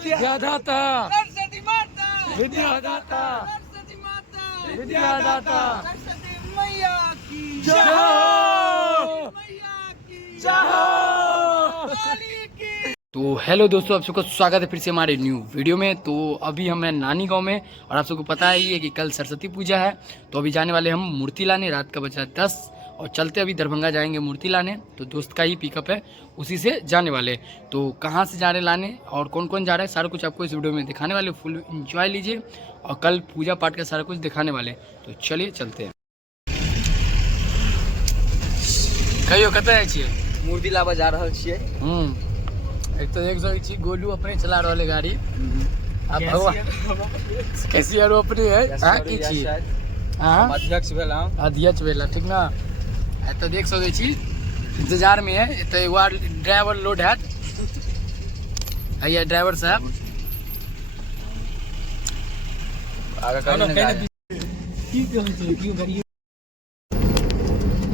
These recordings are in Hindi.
विद्यादाता सरस्वती माता विद्यादाता सरस्वती माता विद्यादाता सरस्वती मैया की जय मैया की जय। तो हेलो दोस्तों, आप सबका स्वागत है फिर से हमारे न्यू वीडियो में। तो अभी हम हैं नानी गांव में और आप सबको पता ही है कि कल सरस्वती पूजा है। तो अभी जाने वाले हम मूर्ति लाने, रात का बजा 10 और चलते अभी दरभंगा जाएंगे मूर्ति लाने। तो दोस्त का ही पिकअप है, उसी से जाने वाले। तो कहाँ से जा रहे लाने और कौन कौन जा रहा है सारा कुछ आपको इस वीडियो में दिखाने वाले। फुल इंजॉय लीजिए और कल पूजा पाठ का सारा कुछ दिखाने वाले। तो चलिए चलते हैं। कहियो कतऽ छियै? मूर्ति लाबा जा रहल छियै। एक तो देख सकै छी गोलू अपने चला रहल है गाड़ी। आप भगवान कैशियर अपने है की छी? हां अध्यक्ष भेला, अध्यक्ष भेला, ठीक ना। तो देख सकै छी इंतजार में है। तो एक बार ड्राइवर लोड है, आइए ड्राइवर साहब आगे कहीं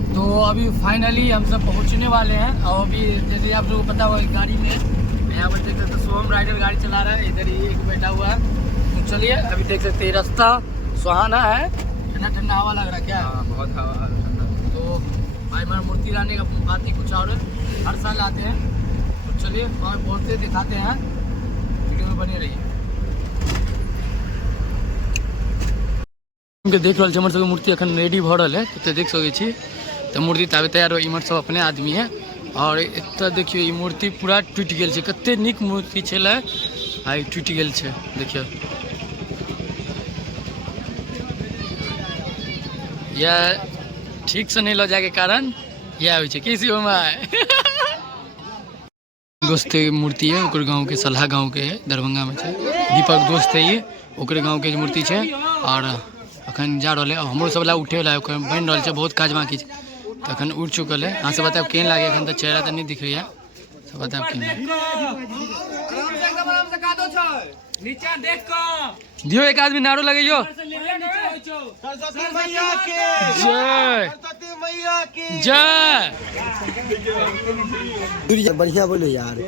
तो अभी फाइनली हम सब पहुंचने वाले हैं। और अभी जैसे आप लोगों को पता हुआ गाड़ी में यहाँ पर देख सकते हैं सोहम राइडर गाड़ी चला रहा है, इधर ही एक बैठा हुआ है। तो चलिए अभी देख सकते हैं रास्ता सुहाना है, ठंडा ठंडा हवा लग रहा है क्या? बहुत हवा ठंडा। तो भाई हमारा मूर्ति लाने का बात ही कुछ और है, हर साल आते हैं। तो चलिए और पहुँचते दिखाते हैं, वीडियो में बने रहिए। देख रहा हमर सबके मूर्ति अखन रेडी भ रहा है। तो देख सकै छी तो मूर्ति ताबे तैयार हो, इमर सब अपने आदमी है। और एतऽ देखियो ई मूर्ति पूरा टूट गेल छै, कते नीक मूर्ति छलै आइ टूट गेल छै। देखियो या ठीक से नहीं लो जाए के कारण यह होइ छै किसी में दोस्त मूर्ति है ओकर गांव के, सलहा गांव के है, दरभंगा में छै। दीपक दोस्त है ये, ओकरे गांव के मूर्ति छै। और अखन जा रहा है, हमरो सब ला उठे वाला बन रहा है, बहुत काज बाकी है। तो अखन उठ चुकल है। अहाँ से बताओ केहन लागे? अखन तो चेहरा तो नहीं दिख रही है, सब बताओ केहन दियो। एक आदमी नारो लगाइयो जय जय। बढ़िया बोलो यार।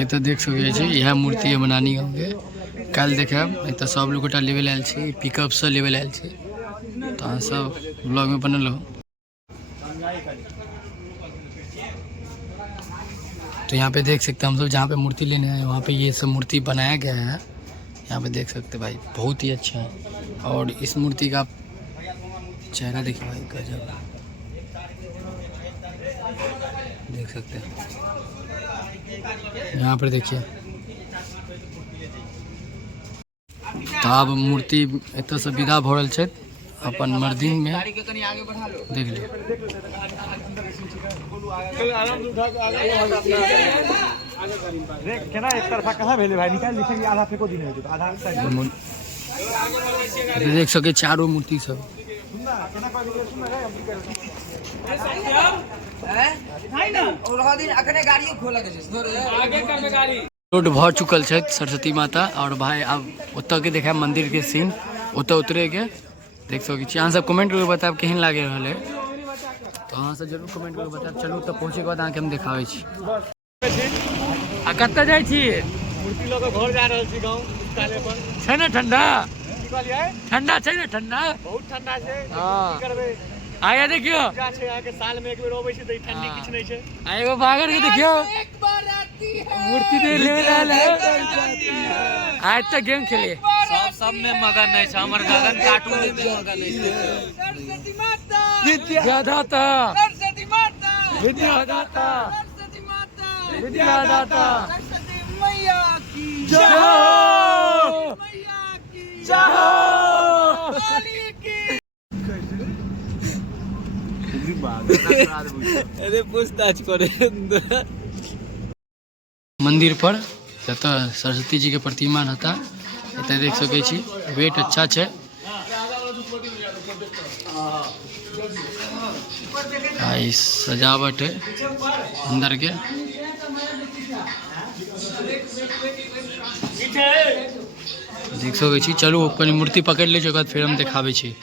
एक तो देख सकै छी यह मूर्ति है बनानी गाँव के। कल देखब तो सब लोग गोटा लेवल आयल छी, पिकअप से लेवल आयल छी। तो अहाँ सब ब्लॉग में बनल हो। तो यहाँ पे देख सकते हैं हम सब जहाँ पे मूर्ति लेने आए वहाँ पे ये सब मूर्ति बनाया गया है। यहाँ पे देख सकते भाई बहुत ही अच्छा है। और इस मूर्ति का चेहरा देखिए भाई, गजब देख सकते हैं। यहाँ पर देखिए तो अब मूर्ति एत से विदा भ रहल छै अपन मर्दिन में। देख लियो देख सके चारों मूर्ति सब रोड भर चुकल है सरस्वती माता। और भाई अब ओतऽ के देखा मंदिर के सीन, ओतऽ उतरे के देख सकै छी। अहाँ सब कमेंट करके बताब केहन लागे रहल है। तो अहाँ सब जरूर कमेंट करके बताब। चलू तो पहुँचे के बाद अहाँ के हम देखाबै छी। आ कतऽ जाइ छी? मूर्ति लऽ के घर जा रहल छी गांव काले पर। छै ना ठंडा? ठंडा छै ना? ठंडा बहुत ठंडा छै। हां की करबै? आगे देखियो पूजा छै यहाँ के, साल में एक बेर होबै छै त ठंडी किछ नहीं छै। एगो बागर के देखियो एक बार आती है मूर्ति दे ले लाल है। आज तक गेम खेले सब में मगन नहीं छै, हमर गगन कार्टून में मगन नहीं छै। सरस्वती माता विद्यादाता सरस्वती माता विद्यादाता सरस्वती माता विद्यादाता सरस्वती मैया की जय मैया की जय। काली की। अरे पूछताछ करे मंदिर पर जतऽ सरस्वती जी के प्रतिमा रहता एतऽ देख सकै छी। वेट अच्छा छै। आई सजावट है अंदर के। देख सकै छी। चलू अपन मूर्ति पकड़ ले, ओकर बाद फिर हम देखाबै छी।